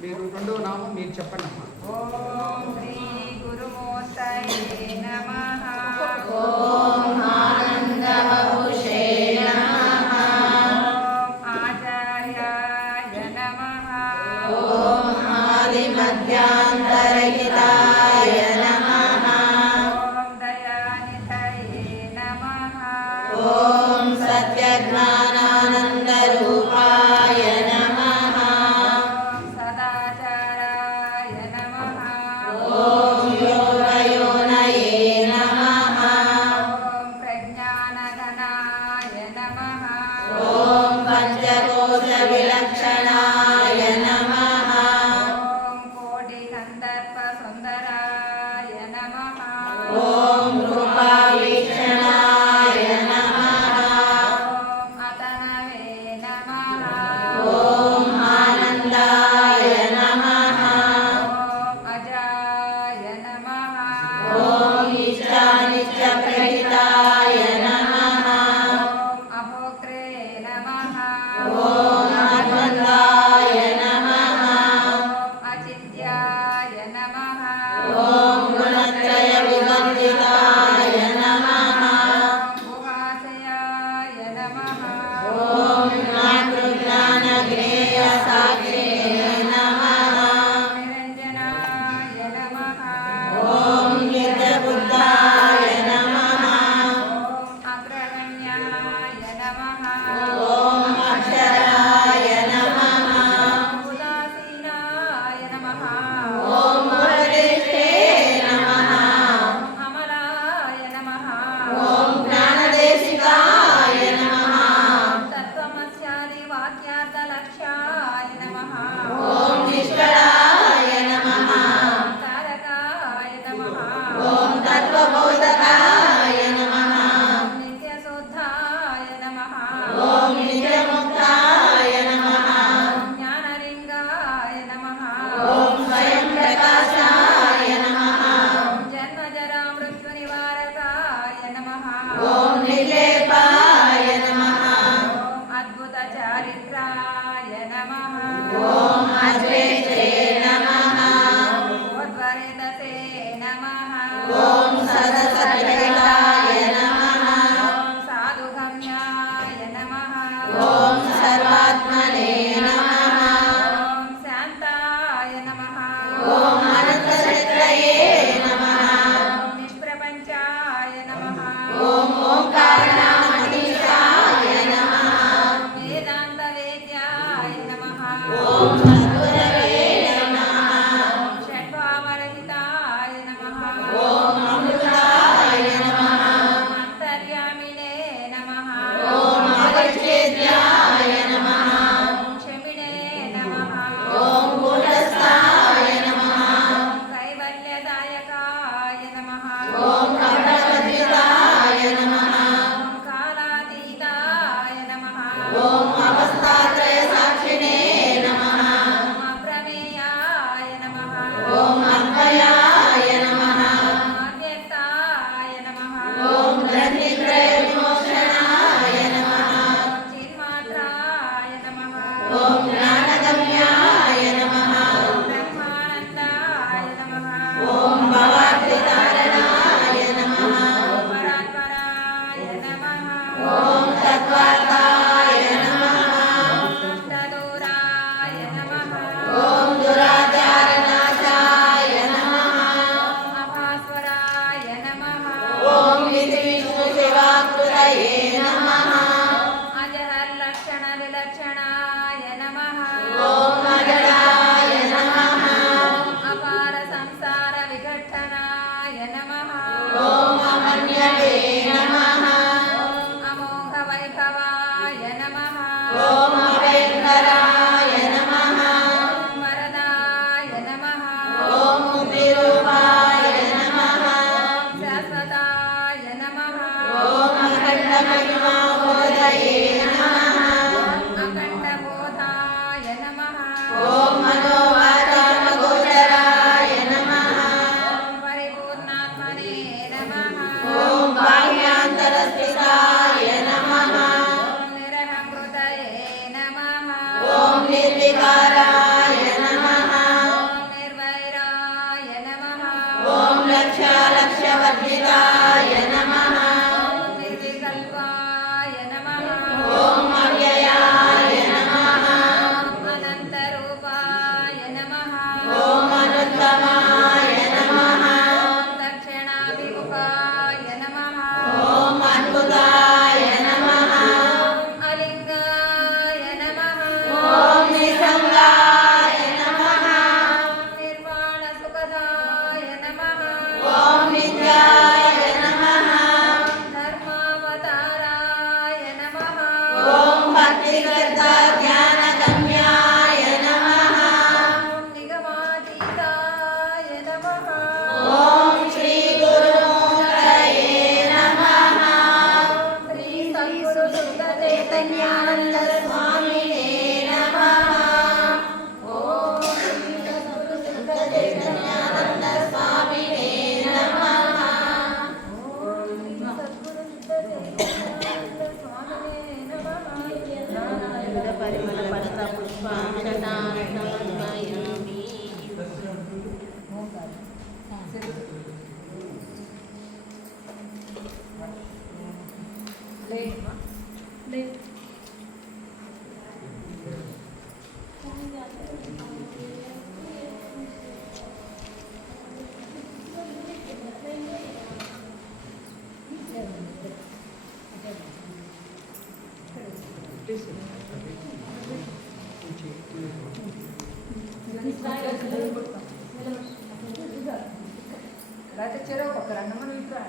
మీరు రెండో నామం మీరు చెప్పండి అమ్మా. ఓం శ్రీ గురుమూర్తయే నమః. ఓం ఆనందవపుషే నమః. ఓం ఆచార్యాయ నమః. ఓం ఆదిమధ్యాంతరహితాయ నమః. ఓం దయానిధయే నమః. ఓం సత్యజ్ఞానానందరూపాయ నమః. ఓం సదాచారాయ నమః. ఓం యోగయోనయే నమః. ఓం ప్రజ్ఞానఘనాయ నమః. ఓం పంచకోశ విలక్షణాయ నమః. ఓం కోటి కందర్ప సుందరాయ నమః. ఓం రూపావీక్షణాయ నమః. ఓం అతనవే నమః. ఓం ఆనందాయ నమః. ఓం అజాయ నమః. ఓం ఇష్టానిత్యప్రహితాయ నమః. ఓం అభోక్త్రే నమః. ఓం ఆత్మందాయ నమః. ఓం అచిత్యాయ నమః. ఓం గుణత్రయ వివందితాయ నమః. గుహాశయాయ నమః. ఓం జ్ఞాతృజ్ఞాన జ్ఞేయ సాక్షిణే నమః. నిరంజనాయ నమః. ఓం నిత్యబుద్ధాయ నమః. ఓం అగ్రగణ్యాయ నమః. ఓం అక్షరాయ నమః. ఉదాసీనాయ నమః. ఓం వరిష్ఠే నమః. అమలాయ నమః. ఓం జ్ఞానదేశికాయ నమః. తత్వమస్యాది వాక్యార్థలక్ష్యాయ నమః. ఓం నిష్కళాయ నమః. తారకాయ నమః. ఓం తత్వబోధకాయ నమః. నిత్యశుద్ధాయ నమః. ఓం నిత్యముక్తాయ నమః. జ్ఞానలింగాయ నమః. ఓం స్వయం ప్రకాశాయ నమః. జన్మజరా మృత్యునివారకాయ నమః. ఓం నిర్లేపాయ నమః. ఓం అద్భుత చారిత్రాయ నమః. ఓం అద్వైతే నమః. ఓద్వరితసే నమః. ఓం సదసద్వైతాయ నమః. ఓం సాధుగమ్యాయ నమః. ఓం సర్వాత్మనే నమః. ఓం శాంతాయ నమః. ఓం అనంతశక్తయే నమః. ఓం నిష్ప్రపంచాయ నమః. ఓం ఓంకారనామధీశాయ నమః. వేదాంతవేద్యాయ నమః. ఓం సద్గురవే నమః. ఓం షడ్వామరహితాయ నమః. ఓం అమృతాయ నమః. ఓం అంతర్యామినే నమః. ఓం అపరిచ్ఛేద్యాయ నమః. ఓం క్షమిణే నమః. ఓం కూటస్థాయ నమః. ఓం కైవల్యదాయకాయ నమః. ఓం కపటవర్జితాయ నమః. ఓం కాలాతీతాయ నమః. ఓం అవస్థాత్రయ సాక్షిణే నమః. వర్జితాయ నమః ఓం నిర్వికల్పాయ నమః ఓం అవ్యయాయ నమః ఓం అనంతరూపాయ నమః ఓం అనుత్తమాయ నమః ఓం దక్షిణాభిముఖాయ నమః ఓం అద్భుతాయ నమః ఓం అలింగాయ నమః ఓం నిసంగాయ నమః ఓం నిర్వాణ సుఖదాయ నమః ఓం నిత్యాయ నమః ధర్మావతారాయ నమః ఓం భక్తిగత జ్ఞానగమ్యాయ నమః ఓం నిగమాతీతాయ నమః ఓం శ్రీ గురుమూర్తయే నమః ఓం శ్రీ సద్గురు శుద్ధ చైతన్యానంద స్వామినే నమః ఓం శ్రీ సద్గురు శుద్ధ చైతన్యానంద స్వామినే నమః ఓం శ్రీ సద్గురు శుద్ధ చైతన్యానంద స్వామినే నమః పరిమళ పత్ర పుష్పాక్షతాన్ని సమర్పయామి లేకపోతే చెరువు ఒక రంగమని ఇట్లా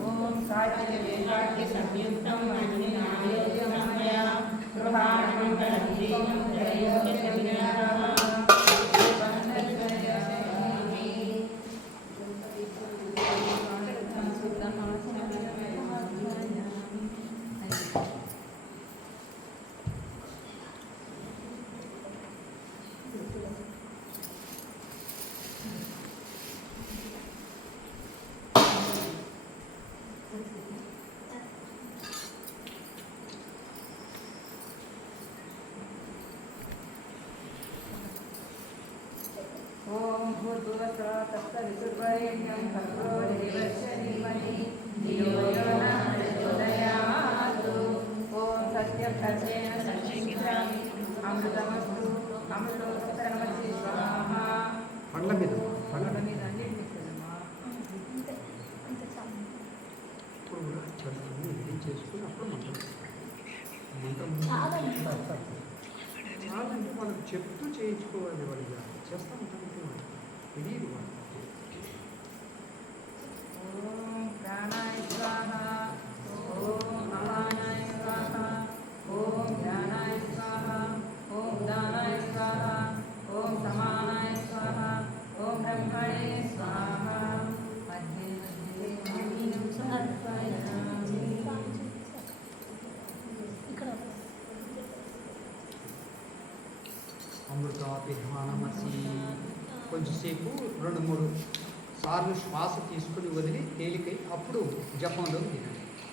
ఓం సాధ్య వేదాఖ్య సంయుక్తం మణినాయోగ సమయ గృహాణం కరీం త్రయోగ శమ్యాః ఓం భూర్భువస్వ తత్సవితుర్వరేణ్యం భర్గో దేవస్య ధీమహి ధియో యో న ప్రచోదయాత్. ఓం సత్యం సత్యేన సత్యం అమృతమస్తు అమృతోత్తరమసి స్వాహా. పండ్ల మీద చాలా అంటే వాళ్ళకి చెప్తూ చేయించుకోవాలి. వాళ్ళకి చేస్తా ఉంటాను తెలియదు వాళ్ళు. ఓం ప్రాణాయ స్వాహ, ఓం అపానాయ స్వాహ, ఓం ధ్యానాయ స్వాహ, ఓం ఉదానాయ స్వాహ, ఓం సమానాయ స్వాహ, ఓం బ్రహ్మణే స్వాహ. మధ్యే మధ్యే మామీనం సమర్పయామి. ఇక్కడ అమృతాపిధానమసి. కొంచెంసేపు 2-3 సార్లు శ్వాస తీసుకుని వదిలి తేలికై అప్పుడు జపంలో